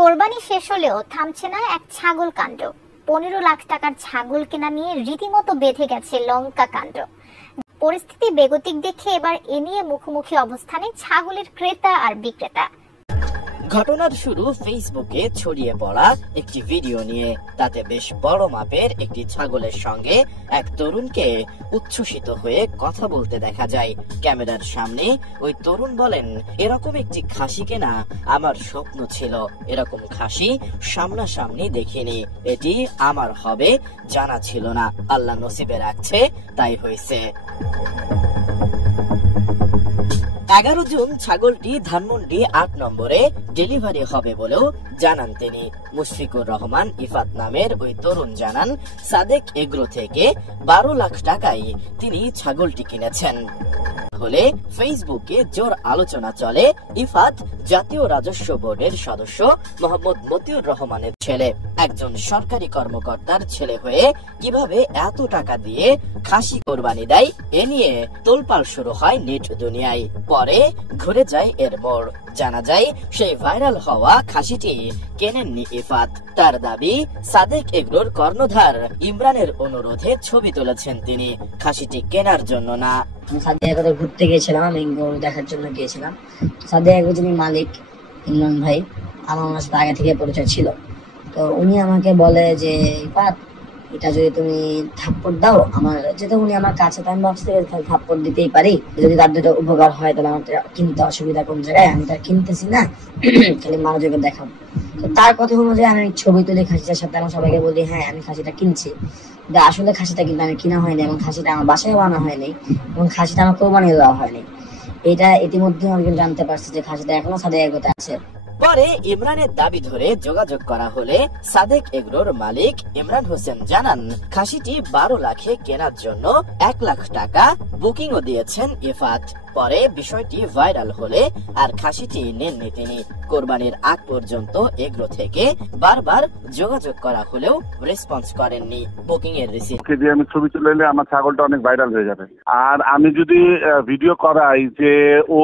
কোরবানি শেষ হলেও থামছে না এক ছাগল কাণ্ড। 15 লাখ টাকার ছাগল কেনা নিয়ে রীতিমতো বেঁধে গেছে লঙ্কা কাণ্ড। পরিস্থিতি বেগতিক দেখে এবার এ নিয়ে মুখোমুখি অবস্থানে ছাগলের ক্রেতা আর বিক্রেতা। ঘটনার শুরু ফেসবুকে ছড়িয়ে পড়া একটি ভিডিও নিয়ে। তাতে বেশ বড় মাপের একটি ছাগলের সঙ্গে এক তরুণকে উচ্ছ্বসিত হয়ে কথা বলতে দেখা যায়। ক্যামেরার সামনে ওই তরুণ বলেন, এরকম একটি খাসি কেনা আমার স্বপ্ন ছিল। এরকম খাসি সামনাসামনি দেখিনি, এটি আমার হবে জানা ছিল না। আল্লাহ নসিবে রাখছে, তাই হয়েছে। 11 জুন ছাগলটি ধানমন্ডি 8 নম্বরে ডেলিভারি হবে বলেও জানান তিনি। মুশফিকুর রহমান ইফাত নামের ওই তরুণ জানান, সাদেক এগ্রো থেকে 12 লাখ টাকায় তিনি ছাগলটি কিনেছেন। হলে ফেসবুকে জোর আলোচনা চলে ইফাত জাতীয় রাজস্ব বোর্ডের সদস্য মোহাম্মদ মতিউর রহমানের ছেলে। একজন সরকারি কর্মকর্তার ছেলে হয়ে কিভাবে এত টাকা দিয়ে খাসি কোরবানি দেয়, এ নিয়ে তোলপাড় শুরু হয় নেট দুনিয়ায়। পরে ঘুরে যায় এর মোড়। জানা যায় সেই ভাইরাল হওয়া খাসিটি কেনেননি ইফাত। তার দাবি, সাদেক এগ্রোর কর্ণধার ইমরানের অনুরোধে ছবি তুলেছেন তিনি, খাসিটি কেনার জন্য না। সাদেক এগ্রো ঘুরতে গিয়েছিলাম, আমি গরু দেখার জন্য গিয়েছিলাম। সাদেক এগ্রো যিনি মালিক ইমরান ভাই, আমার ওনার সাথে আগে থেকে পরিচয় ছিল। তো উনি আমাকে বলে যে ইফাত, এটা যদি তুমি থাপ্পড় দাও, আমার যেহেতু উনি আমার কাছে, তো আমি ভাবছি থাপ্পড় দিতেই পারি, যদি তার দুটো উপকার হয় তাহলে আমার কিনতে অসুবিধা কোন জায়গায়, আমি তার কিনতেছি না, খালি মানুষকে দেখাবো। তো তার কথা অনুযায়ী আমি ছবি তুলি খাসিটার সাথে, আমি সবাইকে বলি হ্যাঁ আমি খাসিটা কিনছি। আসলে খাসিটা কিন্তু আমি কিনা হয়নি, এবং খাসিটা আমার বাসায় বানানো হয়নি, এবং খাসিটা আমার কোরবানি দেওয়া হয়নি। এটা ইতিমধ্যে আমি জানতে পারছি যে খাসিটা এখনো সাদেক এগ্রোতে আছে। পরে ইমরানের দাবি ধরে যোগাযোগ করা হলে সাদেক এগ্রোর মালিক ইমরান হোসেন জানান, খাসিটি 12 লাখে কেনার জন্য 1 লাখ টাকা বুকিংও দিয়েছেন ইফাত। পরে বিষয়টি ভাইরাল হলে আর খাসিটি নেননি তিনি। কোরবানির আগ পর্যন্ত এগ্রো থেকে বারবার যোগাযোগ করা হলেও রেসপন্স করেননি। বুকিং এর রিসিপ্ট দিয়ে আমি ছবি তুলে এলে আমার ছাগলটা অনেক ভাইরাল হয়ে যাবে। আর আমি যদি ভিডিও করাই যে ও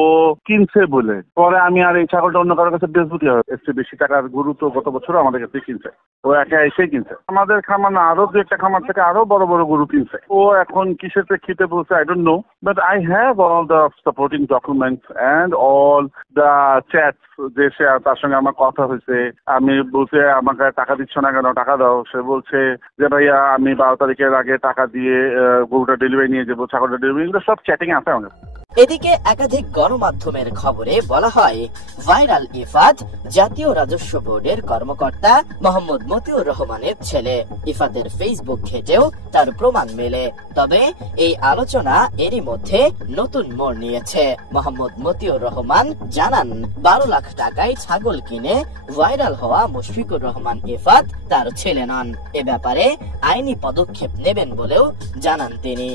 কিনছে বলে, পরে আমি আর এই ছাগলটা অন্য কারোর কাছে বেচবো কি হবে? এর চেয়ে বেশি টাকার গরু তো গত বছর আমাদের কাছে কিনছে, ও একা এসেই কিনছে। আমাদের খামার না, আরো দু একটা খামার থেকে আরো বড় বড় গরু কিনছে। ও এখন কিসের প্রেক্ষিতে বলছে I don't know, but I have all the supporting documents and all the chats, যে সে তার সঙ্গে আমার কথা হয়েছে। আমি বলতে আমাকে টাকা দিচ্ছ না কেন, টাকা দাও। সে বলছে যে ভাইয়া আমি 12 তারিখের আগে টাকা দিয়ে গরুটা ডেলিভারি নিয়ে যাবো, ছাগলটা ডেলিভারি, সব চ্যাটিং আছে আমাদের। এদিকে একাধিক গণমাধ্যমের খবরে বলা হয়, ভাইরাল ইফাত জাতীয় রাজস্ব বোর্ডের কর্মকর্তা মোহাম্মদ মতিউর রহমানের ছেলে। ইফাতের ফেসবুক ঘেটেও তার প্রমাণ মেলে। তবে এই আলোচনা এরই মধ্যে নতুন মোড় নিয়েছে। মোহাম্মদ মতিউর রহমান জানান, 12 লাখ টাকায় ছাগল কিনে ভাইরাল হওয়া মুশফিকুর রহমান ইফাত তার ছেলে নন। এ ব্যাপারে আইনি পদক্ষেপ নেবেন বলেও জানান তিনি।